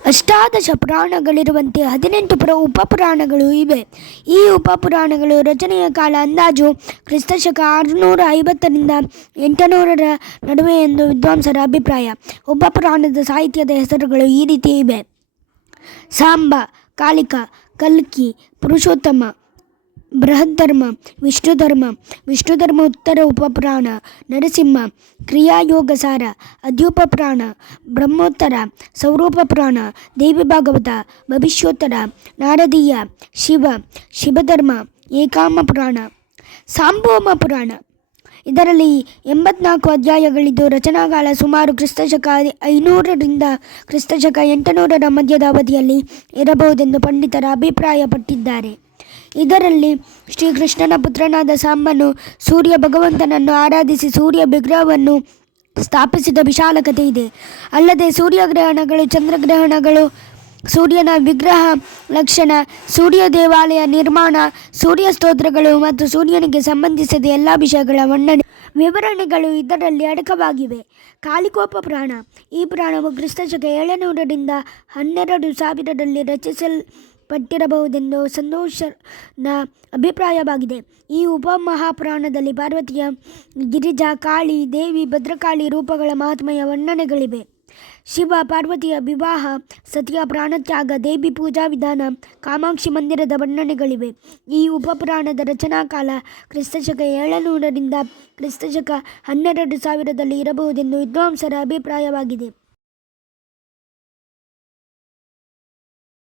ಅಷ್ಟಾದಶ ಪುರಾಣಗಳಿರುವಂತೆ 18 ಉಪಪುರಾಣಗಳು ಇವೆ. ಈ ಉಪಪುರಾಣಗಳು ರಚನೆಯ ಕಾಲ ಅಂದಾಜು ಕ್ರಿಸ್ತಶಕ 650ರಿಂದ 800ರ ನಡುವೆ ಎಂದು ವಿದ್ವಾಂಸರ ಅಭಿಪ್ರಾಯ. ಉಪಪುರಾಣದ ಸಾಹಿತ್ಯದ ಹೆಸರುಗಳು ಈ ರೀತಿ ಇವೆ: ಸಾಂಬ, ಕಾಳಿಕ, ಕಲ್ಕಿ, ಪುರುಷೋತ್ತಮ, ಬೃಹದ್ಧರ್ಮ, ವಿಷ್ಣುಧರ್ಮ ಉತ್ತರ ಉಪಪುರಾಣ, ನರಸಿಂಹ, ಕ್ರಿಯಾಯೋಗಸಾರ, ಅದ್ಯುಪಪುರಾಣ, ಬ್ರಹ್ಮೋತ್ತರ, ಸೌರೋಪಪುರಾಣ, ದೇವಿ ಭಾಗವತ, ಭವಿಷ್ಯೋತ್ತರ, ನಾರದೀಯ, ಶಿವಧರ್ಮ, ಏಕಾಮ ಪುರಾಣ, ಸಾಂಬೋಮ ಪುರಾಣ. ಇದರಲ್ಲಿ 84 ಅಧ್ಯಾಯಗಳಿದ್ದು ರಚನಾಕಾಲ ಸುಮಾರು ಕ್ರಿಸ್ತಶಕ 500ರಿಂದ ಕ್ರಿಸ್ತಶಕ 800ರ ಮಧ್ಯದ ಅವಧಿಯಲ್ಲಿ ಇರಬಹುದೆಂದು ಪಂಡಿತರ ಅಭಿಪ್ರಾಯಪಟ್ಟಿದ್ದಾರೆ. ಇದರಲ್ಲಿ ಶ್ರೀಕೃಷ್ಣನ ಪುತ್ರನಾದ ಸಾಂಬನು ಸೂರ್ಯ ಭಗವಂತನನ್ನು ಆರಾಧಿಸಿ ಸೂರ್ಯ ವಿಗ್ರಹವನ್ನು ಸ್ಥಾಪಿಸಿದ ವಿಶಾಲ ಕಥೆ ಇದೆ. ಅಲ್ಲದೆ ಸೂರ್ಯಗ್ರಹಣಗಳು, ಚಂದ್ರಗ್ರಹಣಗಳು, ಸೂರ್ಯನ ವಿಗ್ರಹ ಲಕ್ಷಣ, ಸೂರ್ಯ ದೇವಾಲಯ ನಿರ್ಮಾಣ, ಸೂರ್ಯ ಸ್ತೋತ್ರಗಳು ಮತ್ತು ಸೂರ್ಯನಿಗೆ ಸಂಬಂಧಿಸಿದ ಎಲ್ಲ ವಿಷಯಗಳ ವಿವರಣೆಗಳು ಇದರಲ್ಲಿ ಅಡಕವಾಗಿವೆ. ಕಾಳಿಕೋಪ ಪುರಾಣ. ಈ ಪುರಾಣವು ಕ್ರಿಸ್ತಶಕ 700ರಿಂದ 12,000ರಲ್ಲಿ ರಚಿಸಲ್ಪಟ್ಟಿರಬಹುದೆಂದು ಸಂತೋಷನ ಅಭಿಪ್ರಾಯವಾಗಿದೆ. ಈ ಉಪಮಹಾಪುರಾಣದಲ್ಲಿ ಪಾರ್ವತಿಯ, ಗಿರಿಜಾ, ಕಾಳಿ, ದೇವಿ, ಭದ್ರಕಾಳಿ ರೂಪಗಳ ಮಹಾತ್ಮೆಯ ವರ್ಣನೆಗಳಿವೆ. ಶಿವ ಪಾರ್ವತಿಯ ವಿವಾಹ, ಸತಿಯ ಪ್ರಾಣತ್ಯಾಗ, ದೇವಿ ಪೂಜಾ ವಿಧಾನ, ಕಾಮಾಕ್ಷಿ ಮಂದಿರದ ವರ್ಣನೆಗಳಿವೆ. ಈ ಉಪಪುರಾಣದ ರಚನಾಕಾಲ ಕ್ರಿಸ್ತಶಕ 700ರಿಂದ ಕ್ರಿಸ್ತಶಕ 12,000ರಲ್ಲಿ ಇರಬಹುದೆಂದು ವಿದ್ವಾಂಸರ ಅಭಿಪ್ರಾಯವಾಗಿದೆ.